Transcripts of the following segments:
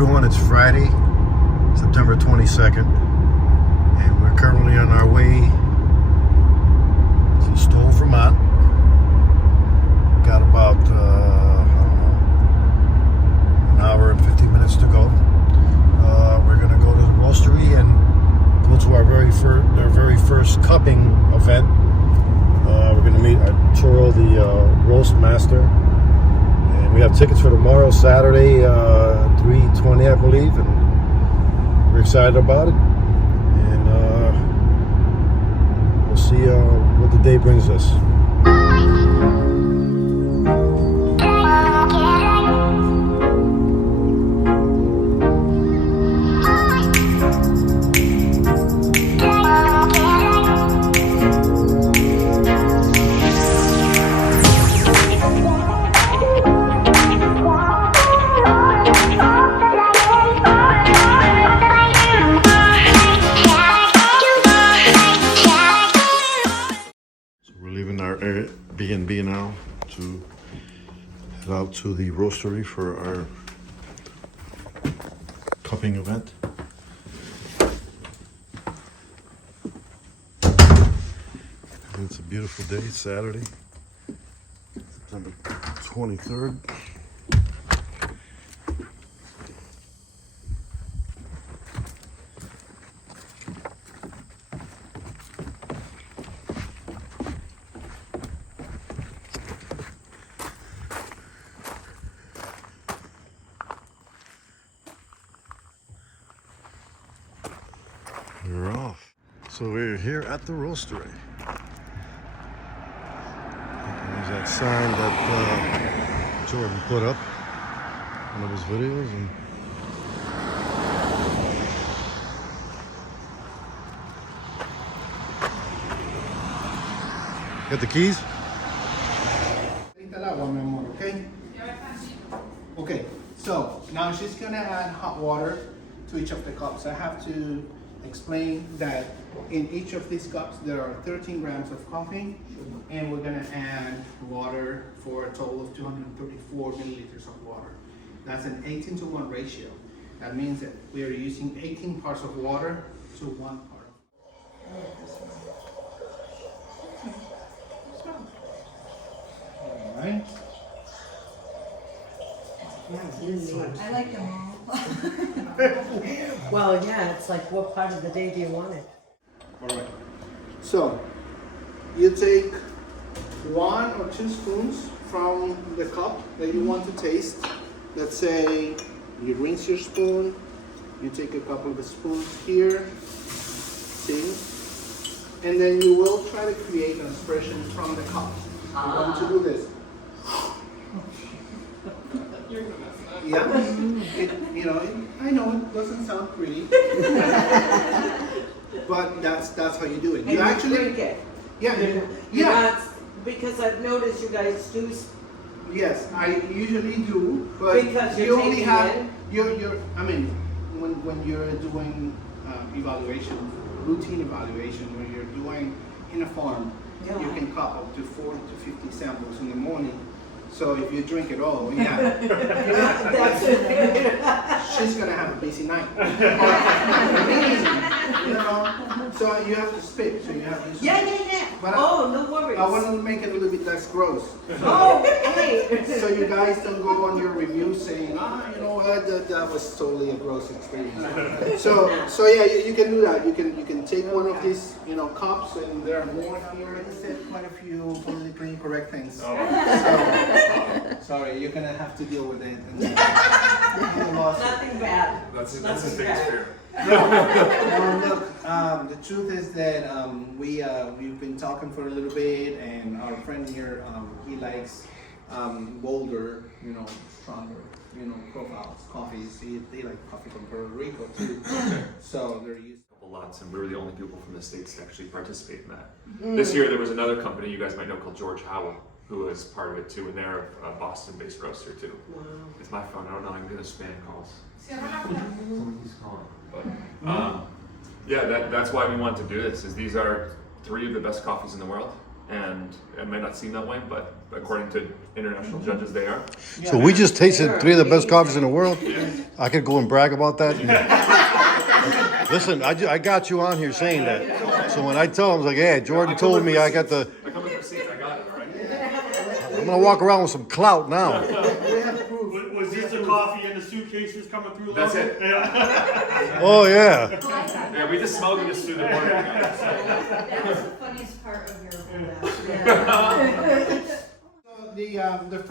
everyone, it's Friday, September 22nd, and we're currently on our way to Stowe, Vermont. Got about, I don't know, an hour and 15 minutes to go. We're going to go to the Roastery and go to our very first cupping event. We're going to meet Arturo, the Roastmaster. And we have tickets for tomorrow, Saturday, 3:20, I believe, and we're excited about it. And we'll see what the day brings us. Airbnb now to head out to the Roastery for our cupping event. It's a beautiful day, Saturday, September 23rd. We're off. So we're here at the Roastery. There's that sign that Jordan put up, one of his videos, and got the keys? Okay? Okay, so now she's gonna add hot water to each of the cups. I have to explain that in each of these cups there are 13 grams of coffee, and we're gonna add water for a total of 234 milliliters of water. That's an 18-to-1 ratio. That means that we are using 18 parts of water to 1 part. All right. I like them all. Well, yeah, it's like, what part of the day do you want it? All right. So you take 1 or 2 spoons from the cup that you want to taste. Let's say you rinse your spoon. You take a couple of spoons here. See? And then you will try to create an expression from the cup. You want to do this. Yeah, I know it doesn't sound pretty, but that's how you do it. And you actually drink it. Yeah, You're not, because I've noticed you guys do. Yes, I usually do, but Because you you're only taking have it? I mean, when you're doing routine evaluation, when you're doing in a farm, Yeah. you can cup up to 40 to 50 samples in the morning. So if you drink it all, yeah, That's it. she's gonna have a busy night. So you have to spit. So you have to. Yeah. But No worries. I wanted to make it a little bit less gross. Oh, hey. So you guys don't go on your review saying, you know what, that was totally a gross experience. So yeah, you can do that. You can take one of these, cups, and there are more here. I said quite a few politically incorrect things. So sorry, you're gonna have to deal with it. And, Nothing bad. That's his biggest fear. No, look, the truth is that we've been talking for a little bit, and our friend here, he likes bolder, stronger, profiles, coffees. They like coffee from Puerto Rico too. So they're used. Lots, and we were the only people from the States to actually participate in that. This year there was another company you guys might know called George Howell, who was part of it too, and they're a Boston-based roaster too. Wow. It's my phone, I don't know, I'm getting spam calls. Mm-hmm. Someone's calling. But yeah, that's why we wanted to do this, is these are 3 of the best coffees in the world, and it might not seem that way, but according to international judges, they are. So we just tasted 3 of the best coffees in the world. I could go and brag about that. Listen, I got you on here saying that. So when I tell him, like, hey, Jordan told me I got the. I come with receipts. I got it. All right. I'm gonna walk around with some clout now. Was this the coffee in the suitcases coming through? That's local? it. Yeah. Oh yeah. Yeah, we just smelled this through the morning. That was the funniest part of your whole The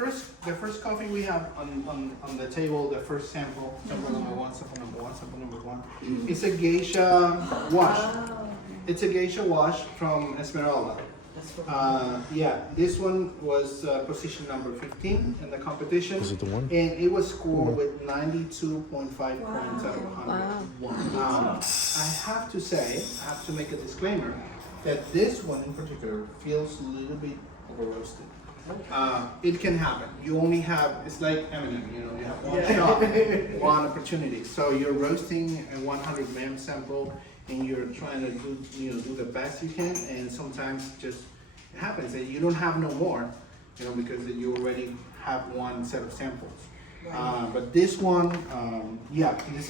first coffee we have on the table, the first sample number one, sample number one, it's a geisha wash. It's a geisha wash from Esmeralda. Yeah, this one was position number 15 in the competition. Was it the one? And it was scored with 92.5 points out of 100. I have to say, I have to make a disclaimer, that this one in particular feels a little bit over roasted. It can happen. You only have, it's like M&M, you know, you have one shot, one opportunity. So you're roasting a 100 mem sample and you're trying to do the best you can, and sometimes just it happens that you don't have no more, because you already have one set of samples. But this one, yeah, this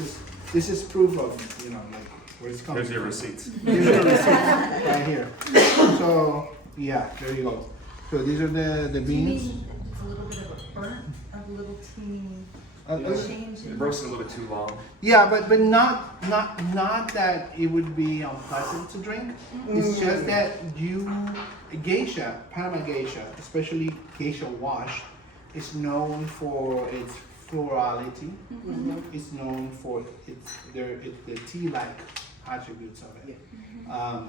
is proof of, like where it's coming Here's your from. receipts. Here's your receipts right here. So yeah, there you go. So these are the beans. It's a little bit of a burnt, a little teeny change. It roasted a little bit too long. Yeah, but not that it would be unpleasant to drink. It's just that geisha, Panama geisha, especially geisha wash, is known for its florality. It's known for the tea-like attributes of it.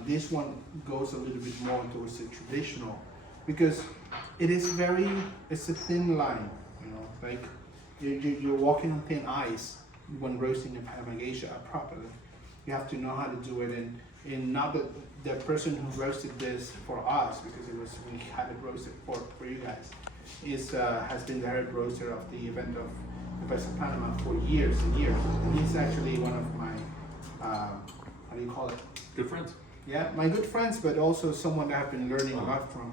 This one goes a little bit more towards the traditional, because it's a thin line, like you're walking on thin ice when roasting a Panama geisha properly. You have to know how to do it, and not the person who roasted this for us, because we had it roasted for you guys, has been the head roaster of the event of the Best of Panama for years and years. And he's actually one of my, how do you call it? Good friends. Yeah, my good friends, but also someone that I've been learning a lot from.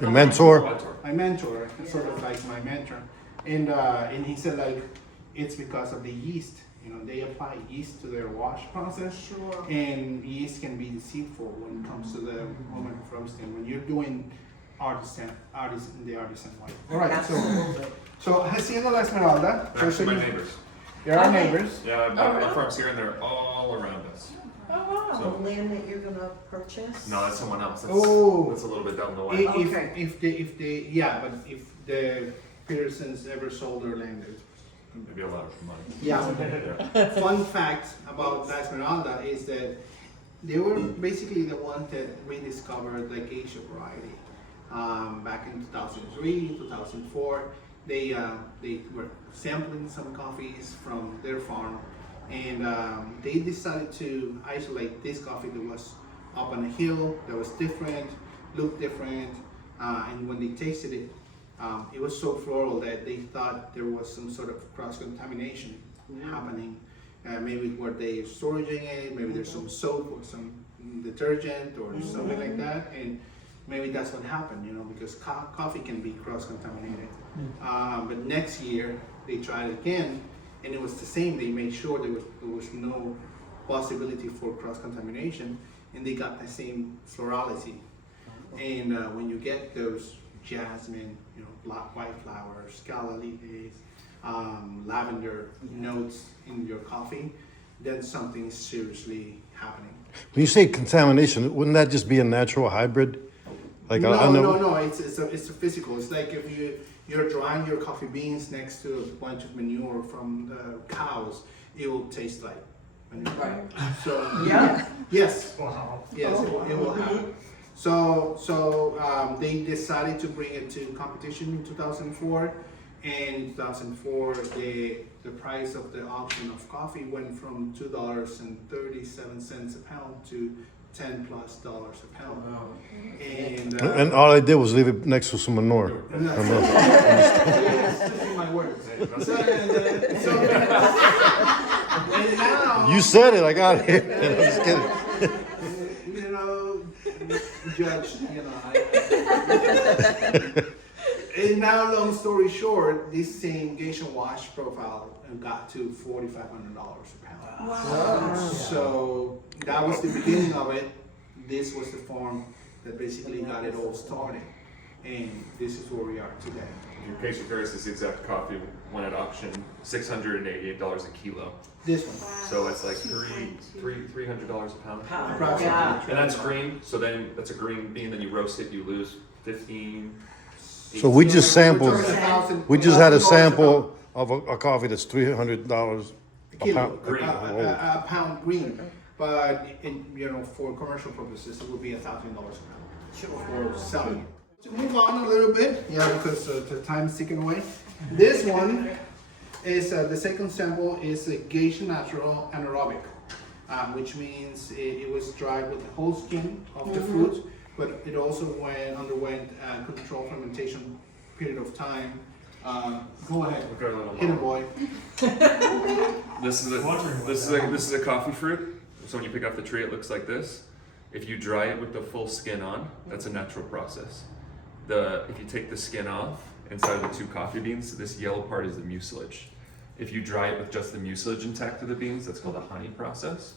Your mentor. My mentor, sort of like my mentor. And he said, like, it's because of the yeast. They apply yeast to their wash process. Sure. And yeast can be deceitful when it comes to the moment of roasting, when you're doing the artisan way. All right, so Hacienda La Esmeralda. They're actually my neighbors. They're our neighbors. Yeah, my farm's here and they're all around us. The land that you're gonna purchase? No, that's someone else. That's a little bit down the way. If the Petersons ever sold their land, Maybe a lot of money. yeah. Fun fact about La Esmeralda is that they were basically the ones that rediscovered the geisha variety. Back in 2003, 2004, they were sampling some coffees from their farm, and they decided to isolate this coffee that was up on a hill, that was different, looked different, and when they tasted it, it was so floral that they thought there was some sort of cross-contamination happening. Maybe where they're storing it, maybe there's some soap or some detergent or something like that, and maybe that's what happened, because coffee can be cross-contaminated. But next year, they tried again, and it was the same. They made sure there was no possibility for cross-contamination, and they got the same florality. And when you get those jasmine, black white flowers, calla lilies, lavender notes in your coffee, then something is seriously happening. When you say contamination, wouldn't that just be a natural hybrid? Like No, I know. no, it's a physical. It's like if you're drying your coffee beans next to a bunch of manure from the cows, it will taste like manure. Right. So Yeah. yes, Wow. yes, it will happen. So they decided to bring it to competition in 2004, and in 2004 the price of the auction of coffee went from $2.37 a pound to $10+ a pound. Oh. And all I did was leave it next to some manure. Yes, this is my words. And now, You said it. I got it. I'm just kidding. Judge, And now, long story short, this same geisha wash profile got to $4,500 a pound. Wow. So that was the beginning of it. This was the farm that basically got it all started. And this is where we are today. In case you're curious, this is the exact coffee went at auction, $688 a kilo. This one. So it's like $300 a pound. Approximately. Yeah. And that's green, so then that's a green bean, then you roast it, you lose 15. So we just sampled, We're talking 1,000 we just had a $1,000 sample of a coffee that's $300 a kilo, pound. Green. a pound green. But for commercial purposes, it would be $1,000 a pound for selling it. To move on a little bit, because the time is ticking away. This one is the second sample is a geisha natural anaerobic, which means it was dried with the whole skin of the fruit, but it also underwent a controlled fermentation period of time. Go ahead, Look at our little hit it, model. boy. This is a coffee fruit. So when you pick off the tree, it looks like this. If you dry it with the full skin on, that's a natural process. If you take the skin off inside of the two coffee beans, this yellow part is the mucilage. If you dry it with just the mucilage intact of the beans, that's called a honey process.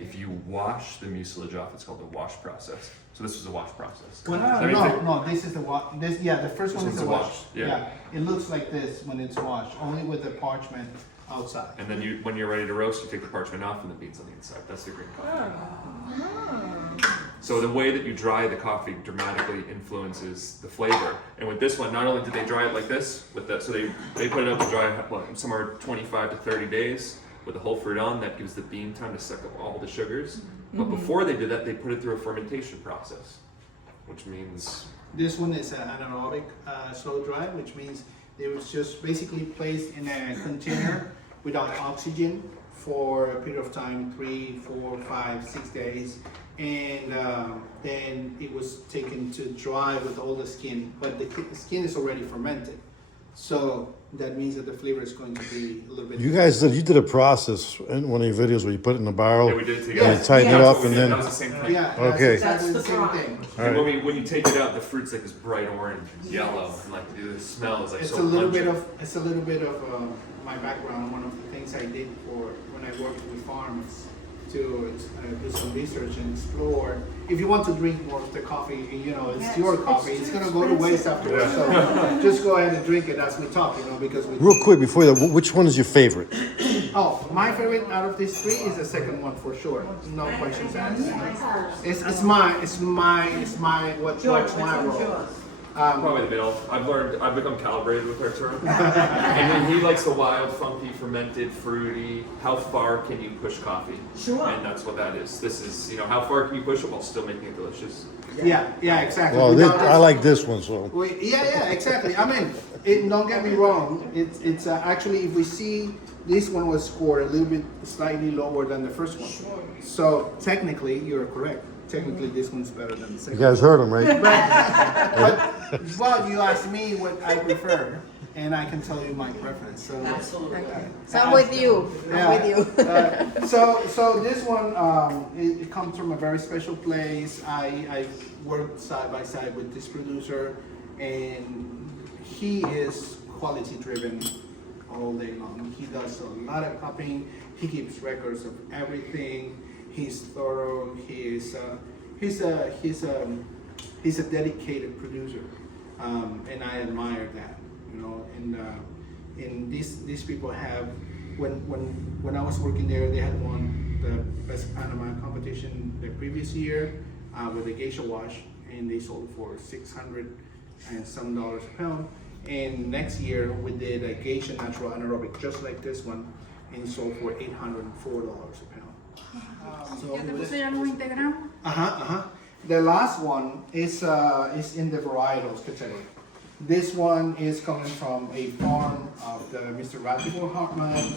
If you wash the mucilage off, it's called a wash process. So this was a wash process. No, this is the wash. The first one This is the one's a wash. wash, yeah. It looks like this when it's washed, only with the parchment outside. And then when you're ready to roast, you take the parchment off and the beans on the inside. That's the green coffee. So the way that you dry the coffee dramatically influences the flavor. And with this one, not only did they dry it like this, so they put it up to dry somewhere 25 to 30 days with the whole fruit on. That gives the bean time to suck up all the sugars. But before they did that, they put it through a fermentation process, which means This one is an anaerobic slow dry, which means it was just basically placed in a container without oxygen for a period of time, 3, 4, 5, 6 days. And then it was taken to dry with all the skin, but the skin is already fermented. So that means that the flavor is going to be a little bit. You did a process in one of your videos where you put it in a barrel yeah, we did it together. and you tighten it Yeah. up and That then. was the same thing. Yeah, Okay. that's exactly That's the the same thing. And when you take it out, the fruit's like this bright orange and yellow, and like the smell is like It's so a little pungent. bit of my background. One of the things I did when I worked with farms to do some research and explore. If you want to drink more of the coffee, it's your coffee. It's gonna go to waste afterwards. So just go ahead and drink it as we talk, because we. Real quick before that, which one is your favorite? Oh, my favorite out of these three is the second one for sure. No questions asked. It's my what's my role. Probably the middle. I've become calibrated with Arturo. And then he likes the wild, funky, fermented, fruity. How far can you push coffee? Sure. And that's what that is. This is, how far can you push it while still making it delicious? Yeah, exactly. Well, Without I like this one, so. Yeah, exactly. I mean, don't get me wrong. It's actually, if we see, this one was scored a little bit slightly lower than the first one. So technically, you're correct. Technically, this one's better than the You second. guys heard him, right? But you asked me what I prefer, and I can tell you my preference. So Absolutely. So I'm with you. I'm with you. So this one, it comes from a very special place. I worked side by side with this producer, and he is quality driven all day long. He does a lot of cupping. He keeps records of everything. He's thorough. He's a dedicated producer, and I admire that. And these people have. When I was working there, they had won the best Panama competition the previous year with the geisha wash, and they sold for $600 and some a pound. And next year we did a geisha natural anaerobic just like this one, and sold for $804 a pound. ¿Ya te puse ya los integramos? The last one is in the varietals category. This one is coming from a farm of the Mr. Ratibor Hartman.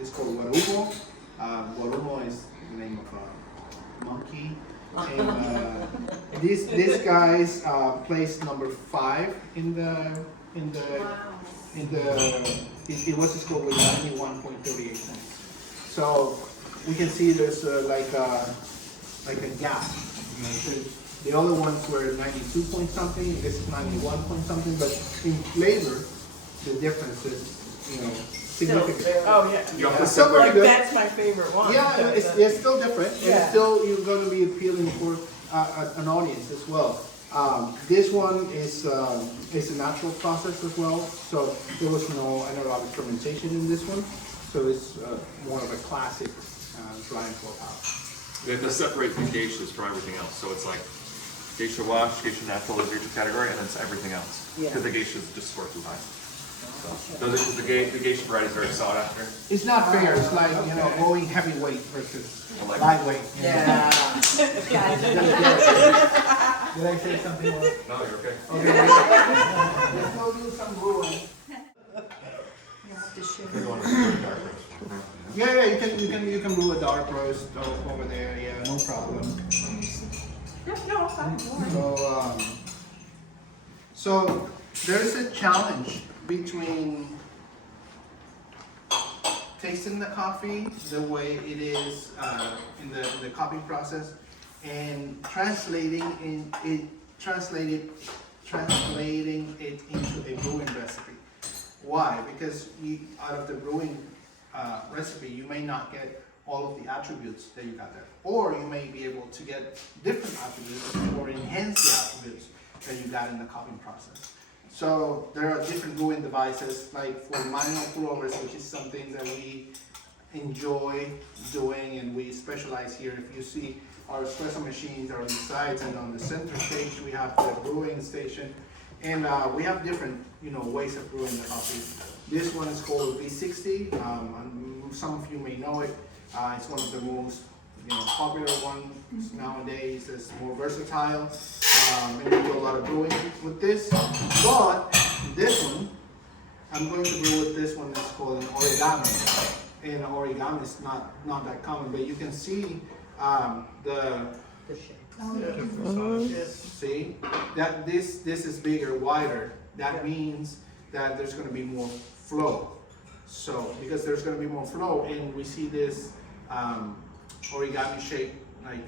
It's called Guarumo. Guarumo is the name of a monkey. And these guys placed number 5 it was scored with 91.38 points. So we can see there's like a gap. The other ones were 92 point something, this is 91 point something, but in flavor, the difference is, significant. Oh, yeah. You have to Still separate. very good. That's my favorite one. Yeah, it's still different, and Yeah. it's still, you're gonna be appealing for an audience as well. This one is a natural process as well, so there was no anaerobic fermentation in this one, so it's more of a classic drying clubhouse. They have to separate the geishas from everything else. So it's like geisha wash, geisha natural is your category, and then it's everything else. Yeah. Because the geishas just score too high. So those are the geisha varieties are sought after. It's not fair, it's like, going heavyweight versus Like- lightweight. Yeah. Did I say something wrong? No, you're okay. Okay, let's go do some brewing. Yeah, you can brew a dark roast over there. Yeah, no problem. No, fine. So there's a challenge between tasting the coffee the way it is in the coffee process and translating it into a brewing recipe. Why? Because out of the brewing recipe, you may not get all of the attributes that you got there, or you may be able to get different attributes or enhance the attributes that you got in the copying process. So there are different brewing devices, like for manual pour-overs, which is something that we enjoy doing and we specialize here. If you see our espresso machines are on the sides, and on the center stage we have the brewing station, and we have different ways of brewing the coffee. This one is called V60. And some of you may know it. It's one of the most popular ones nowadays. It's more versatile, and we do a lot of brewing with this. But this one, I'm going to brew with this one that's called an origami. And origami is not that common, but you can see the see that this is bigger, wider. That means that there's going to be more flow. So because there's going to be more flow, and we see this origami shape like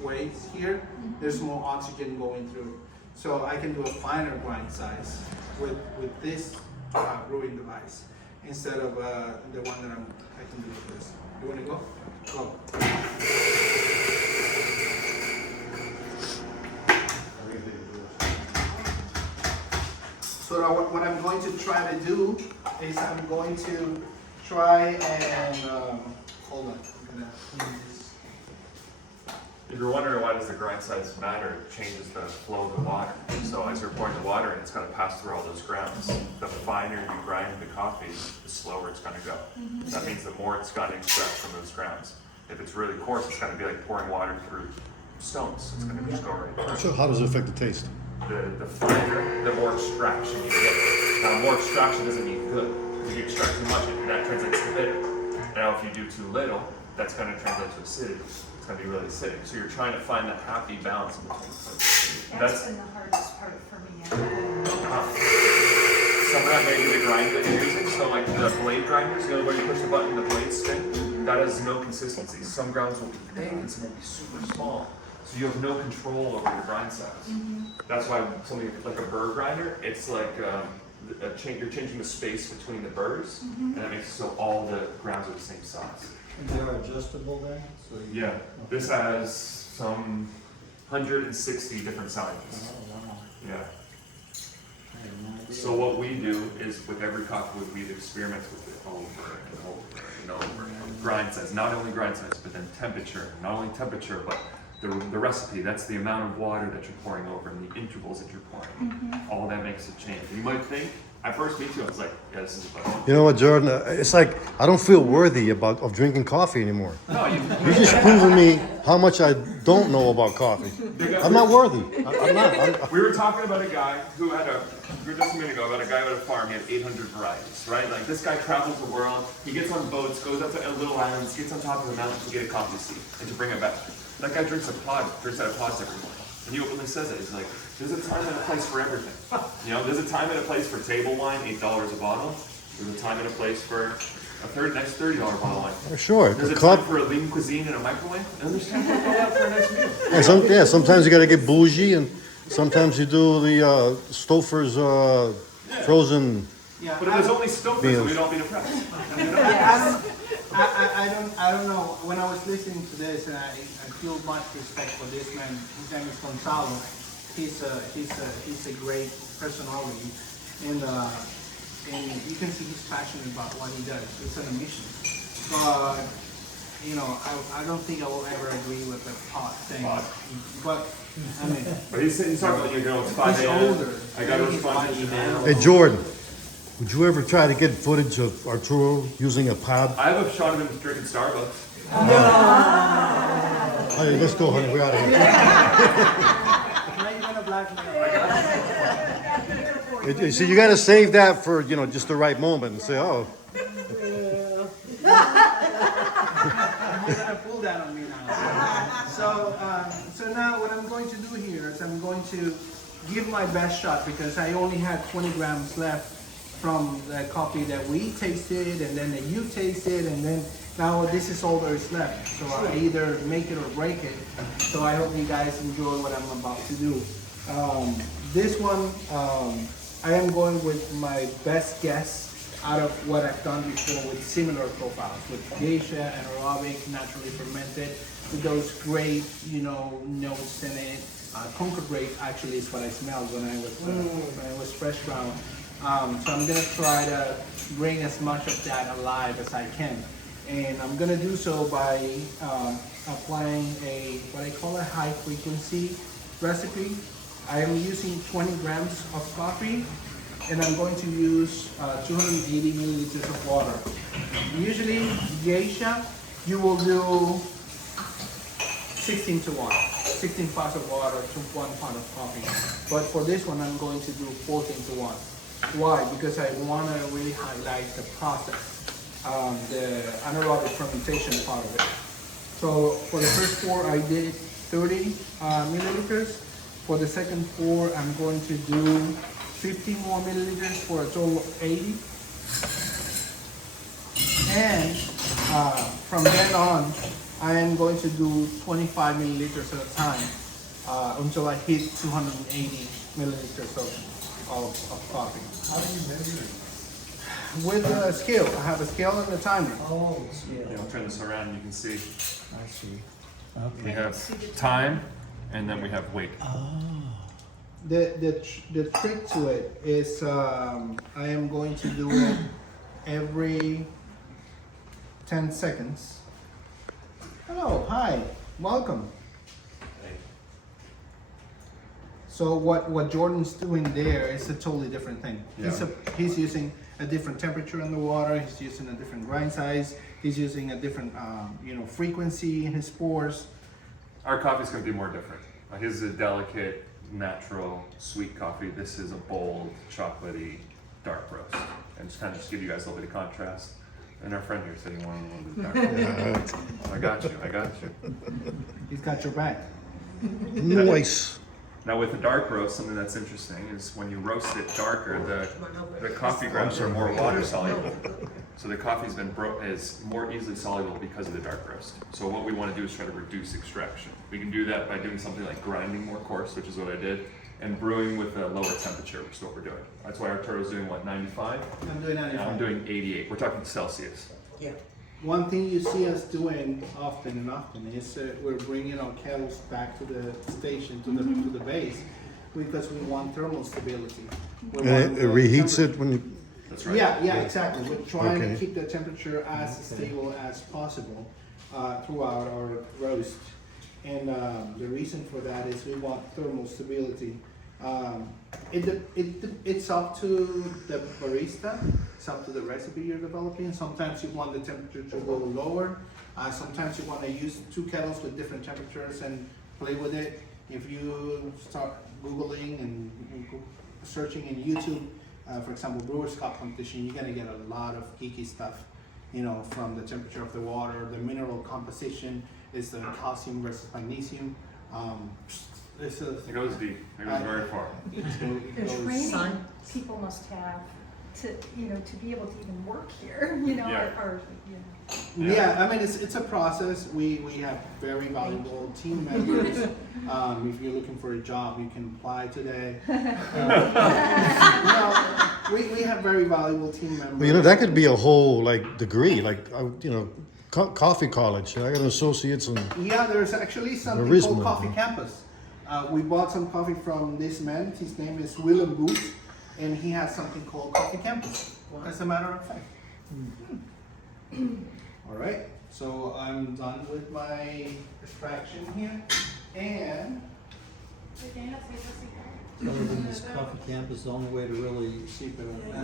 waves here, there's more oxygen going through. So I can do a finer grind size with this brewing device instead of the one that I can do with this. You want to go? Go. So now what I'm going to try to do is I'm going to try and hold on. I'm gonna move this. If you're wondering why does the grind size matter, it changes the flow of the water. So as you're pouring the water, it's going to pass through all those grounds. The finer you grind the coffee, the slower it's going to go. That means the more it's going to extract from those grounds. If it's really coarse, it's going to be like pouring water through stones. It's going to just go right through. So how does it affect the taste? The finer, the more extraction you get. Now, more extraction doesn't mean good. If you extract too much, that translates to bitter. Now, if you do too little, that's going to translate to acidity. It's going to be really acidic. So you're trying to find that happy balance in between. That's been the hardest part for me. Some of that may be the grind that you're using. So like the blade grinders, where you push the button, the blades spin, that has no consistency. Some grounds will be big and some will be super small. So you have no control over your grind size. That's why something like a burr grinder, it's like you're changing the space between the burrs, and that makes it so all the grounds are the same size. And they're adjustable then? So Yeah, this has some 160 different sizes. Oh, wow. Yeah. I have no idea. So what we do is with every coffee, we experiment with it over and over and over. Grind size, not only grind size, but then temperature. Not only temperature, but the recipe. That's the amount of water that you're pouring over and the intervals that you're pouring. All that makes it change. You might think, at first meet you, I was like, yeah, this is about. You know what, Jordan? It's like I don't feel worthy of drinking coffee anymore. No, You're just proving me how much I don't know about coffee. I'm not worthy. I'm not. We were talking about a guy who had we were just a minute ago about a guy at a farm, he had 800 varieties, right? Like this guy travels the world, he gets on boats, goes up to little islands, gets on top of the mountain to get a coffee seed and to bring it back. That guy drinks out of pods every morning. And he openly says it. He's like, there's a time and a place for everything. There's a time and a place for table wine, $8 a bottle. There's a time and a place for next $30 bottle of wine. Sure, There's the a cup. time for a lean cuisine and a microwave, and there's time for a nice meal. Yeah, sometimes you gotta get bougie, and sometimes you do the Stouffer's frozen. Yeah, But if there's only Stouffer's, Meals. we'd all be depressed. I don't know. When I was listening to this, and I feel much respect for this man. His name is Gonzalo. He's a great personality, and you can see he's passionate about what he does. It's on a mission. But you know, I don't think I will ever agree with the pot thing. But I mean, But he's talking about, it's 5 he's a.m. older. I got to He's respond to watching email. Hey, Jordan, would you ever try to get footage of Arturo using a pod? I have a shot of him drinking Starbucks. Hey, let's go, honey. We're out of here. Now you're gonna blackmail. See, you gotta save that for, just the right moment and say, oh. You're gonna pull that on me now. So now what I'm going to do here is I'm going to give my best shot because I only had 20 grams left from the coffee that we tasted and then that you tasted, and then now this is all there is left. So I either make it or break it. So I hope you guys enjoy what I'm about to do. This one, I am going with my best guess out of what I've done before with similar profiles, with geisha and Arabic, naturally fermented, with those great, notes in it. Concord grape actually is what I smelled when I was fresh ground. So I'm gonna try to bring as much of that alive as I can. And I'm gonna do so by applying what I call a high frequency recipe. I am using 20 grams of coffee, and I'm going to use 280 milliliters of water. Usually, geisha, you will do 16 to 1, 16 parts of water to 1 pot of coffee. But for this one, I'm going to do 14 to 1. Why? Because I want to really highlight the process, the anaerobic fermentation part of it. So for the first pour, I did 30 milliliters. For the second pour, I'm going to do 50 more milliliters for a total of 80. And from then on, I am going to do 25 milliliters at a time until I hit 280 milliliters of coffee. How do you measure it? With a scale. I have a scale and a timer. Oh, scale. Yeah, I'll turn this around and you can see I see. we Okay. have time and then we have weight. The trick to it is I am going to do it every 10 seconds. Hello, hi, welcome. So what Jordan's doing there is a totally different thing. Yeah. He's using a different temperature in the water. He's using a different grind size. He's using a different frequency in his pours. Our coffee's gonna be more different. His is a delicate, natural, sweet coffee. This is a bold, chocolatey, dark roast. And just kind of give you guys a little bit of contrast. And our friend here said he wanted a little bit darker. I got you. He's got your back. Nice. Now with the dark roast, something that's interesting is when you roast it darker, the coffee grounds are more water soluble. So the coffee's is more easily soluble because of the dark roast. So what we want to do is try to reduce extraction. We can do that by doing something like grinding more coarse, which is what I did, and brewing with a lower temperature, which is what we're doing. That's why Arturo's doing what, 95? I'm doing 95. I'm doing 88. We're talking Celsius. Yeah. One thing you see us doing often is we're bringing our kettles back to the station, to the base, because we want thermal stability. We And want it the reheats temperature- it when you. That's right. Yeah, exactly. We're trying Okay. to keep the temperature as stable as possible throughout our roast. And the reason for that is we want thermal stability. It's up to the barista, it's up to the recipe you're developing. Sometimes you want the temperature to go lower. Sometimes you want to use 2 kettles with different temperatures and play with it. If you start Googling and searching in YouTube, for example, Brewers Cup competition, you're gonna get a lot of geeky stuff, from the temperature of the water, the mineral composition, is the calcium versus magnesium. It goes deep. It goes very far. It There's goes- training people must have to, to be able to even work here, Yeah. or Yeah, I mean, it's a process. We have very valuable team members. If you're looking for a job, you can apply today. We have very valuable team members. Well, that could be a whole degree, coffee college. I got an associate's in. Yeah, there's actually something Charisma. called Coffee Campus. We bought some coffee from this man. His name is Willem Booth, and he has something called Coffee Campus, as a matter of fact. All right, so I'm done with my extraction here, and Other than this coffee camp is the only way to really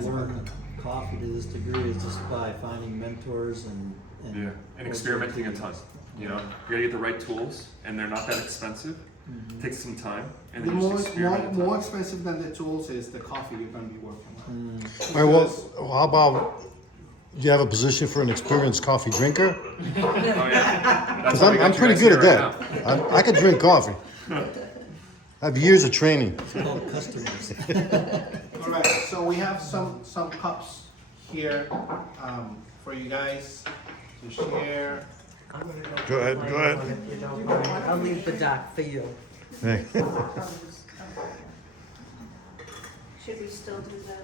learn coffee to this degree is just by finding mentors and And experimenting a ton. You gotta get the right tools, and they're not that expensive. Takes some time, and the then you just experiment. more expensive than the tools is the coffee you're going to be working on. All right, well, how about you have a position for an experienced coffee drinker? Oh yeah. Because I'm pretty good at that. I could drink coffee. I have years of training. it's called customers. All right, so we have some cups here for you guys to share. Go ahead. I'll leave the dock for you. Hey. Should we still do that?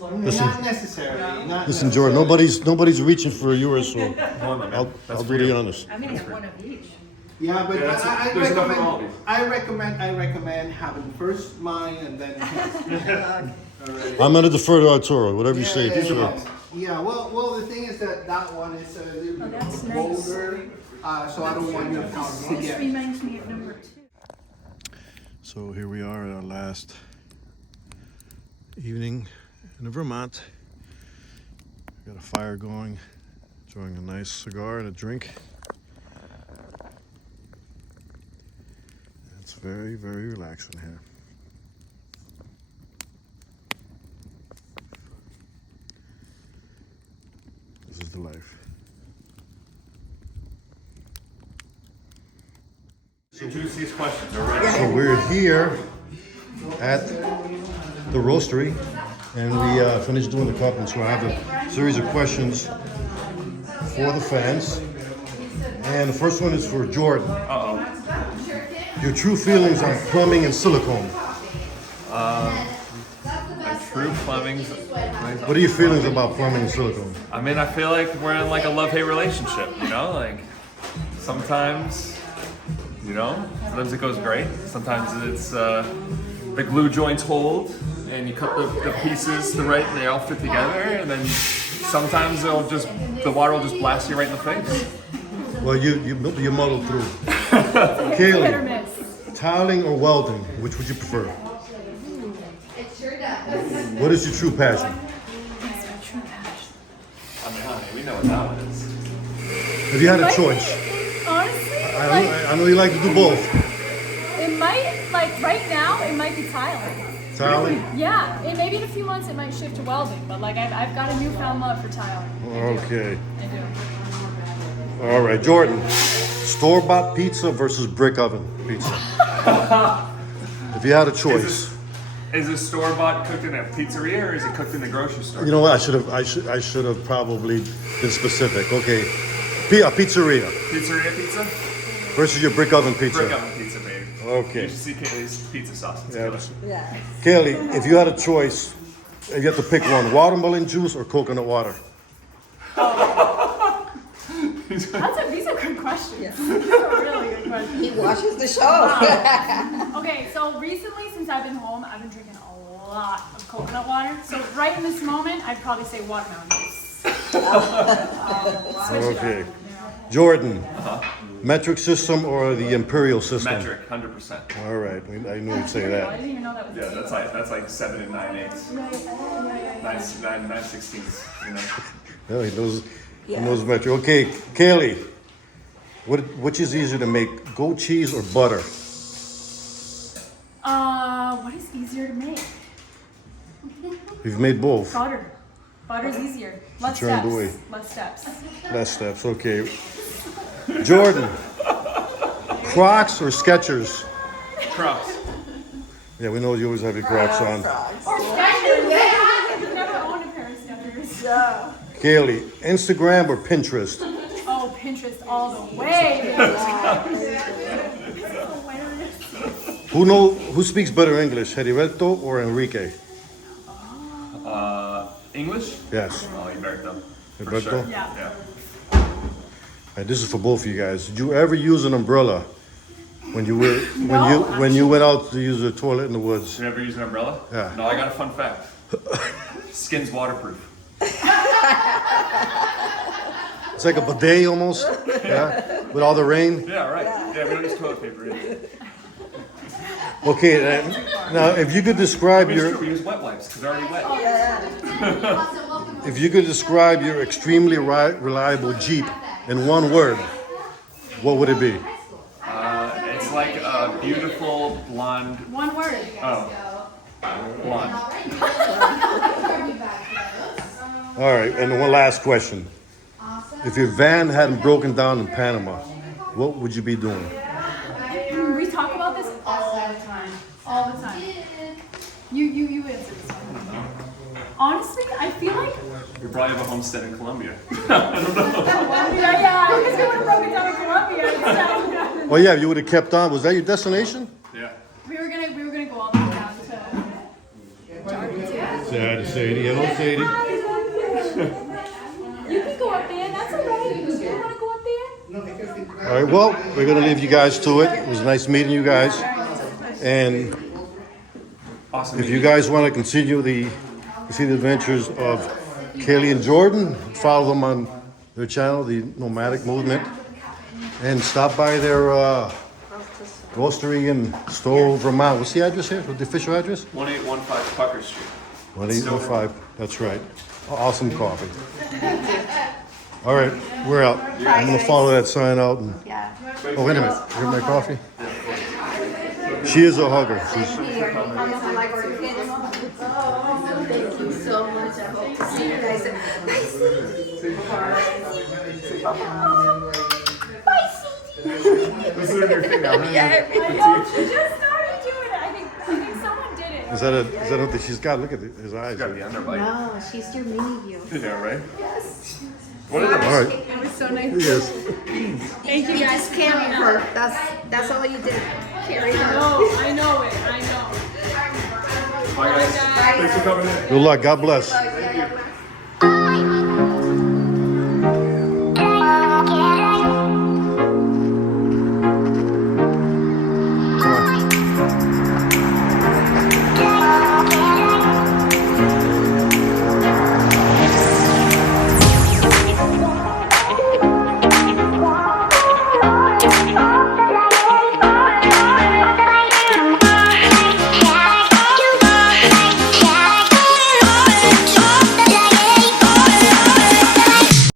Not necessarily. Not Listen, Jordan. Nobody's reaching for yours, so One, I'll do the honors. I'm gonna have one of each. Yeah, but Yeah, there's enough for all of you. I recommend having first mine and then his. All right. I'm gonna defer to Arturo. Whatever you say, Yeah, sure. yeah. Well, the thing is that one is a little bit that's nice. bolder, so I don't want your account to this get. reminds me of number 2. So here we are at our last evening in Vermont. Got a fire going, enjoying a nice cigar and a drink. It's very, very relaxing here. This is the life. Introduce these questions already. So we're here at the Roastery, and we finished doing the cupping. So I have a series of questions for the fans, and the first one is for Jordan. Your true feelings on plumbing and silicone. My true plumbing's. What are your feelings about plumbing and silicone? I mean, I feel like we're in like a love-hate relationship. Like sometimes. Sometimes it goes great. Sometimes it's the glue joints hold, and you cut the pieces and they all fit together. And then sometimes the water will just blast you right in the face. Well, you muddled through. Kaylee, tiling or welding, which would you prefer? What is your true passion? I mean, honey, we know what that one is. If you had a choice, Honestly, I know you like to do both. it might, right now, it might be tiling. Tiling. Yeah, maybe in a few months it might shift to welding, but I've got a newfound love for tiling. Okay. I do. All right, Jordan. Store-bought pizza versus brick oven pizza. If you had a choice. Is it store-bought cooked in a pizzeria, or is it cooked in the grocery store? You know what? I should have probably been specific. Okay. A pizzeria Pizzeria pizza? versus your brick oven pizza. Brick oven pizza, baby. Okay. You should see Kaylee's pizza sauce. It's Yeah. killer. Yes. Kaylee, if you had a choice, if you had to pick one, watermelon juice or coconut water? These are good questions. Yes. These are really good questions. He watches the show. Okay, so recently, since I've been home, I've been drinking a lot of coconut water. So right in this moment, I'd probably say watermelon juice. Switch it Okay. up. Jordan, metric system or the imperial system? Metric, 100%. All right, I knew you'd say I that. didn't even know that was. Yeah, that's like 7 and 9/8. Yeah. 9/16. No, he knows metric. Okay, Kaylee, which is easier to make, goat cheese or butter? What is easier to make? You've made both. Butter. Butter's easier. Less Turned steps. away. Less steps. Less steps, okay. Jordan, Crocs or Skechers? Crocs. Yeah, we know you always have your Crocs on. Or Skechers. Yeah. I've never owned a Yeah. Kaylee, Instagram or Pinterest? Oh, Pinterest all the way. Who speaks better English, Heriberto or Enrique? English? Yes. Oh, Humberto. For Humberto? sure. Yeah. And this is for both of you guys. Did you ever use an umbrella when you were No, when you went out to use the toilet in the woods? You never use an umbrella? Yeah. No, I got a fun fact. Skin's waterproof. It's like a bidet almost. Yeah. With all the rain. Yeah, right. Yeah, we don't use toilet paper either. Okay. Now, if you could describe I mean, it's your true, we use wet wipes because they're already wet. if you could describe your extremely reliable Jeep in one word, what would it be? It's like a beautiful blonde. One word. Oh, blonde. All right. And one last question. If your van hadn't broken down in Panama, what would you be doing? We talk about this all the time. All the time. You answer this one. Honestly, I feel like You probably have a homestead in Colombia. yeah, because we would have broken down in Colombia. instead. Oh yeah, you would have kept on. Was that your destination? Yeah. We were gonna go all the way down to Argentina. Sad Sadie. Hello, Sadie. You can go up there. That's alright. You wanna go up there? All right. Well, we're gonna leave you guys to it. It was nice meeting you guys. And Awesome. if you guys want to continue the adventures of Kaylee and Jordan, follow them on their channel, the Nomadic Movement, and stop by their roastery in Stowe, Vermont. What's the address here? What's the official address? 1815 Pucker Street. 1815. That's right. Awesome coffee. All right, we're out. I'm gonna follow that sign out. And, oh, wait a minute. Here's my coffee. She is a hugger. She's, Thank you so much. I hope to see you guys. Bye, This is your thing now, right? I know. She just started doing it. I think someone did it. is that what she's got? Look at his eyes. Got the underbite. No, she's your mini you. Yeah, right? Yes. What are the All right. It was so nice. Yes. Thank you You guys. just carried her. That's all you did. Carry her. I know it. I know. Bye, guys. Thanks for coming in. Good luck. God bless.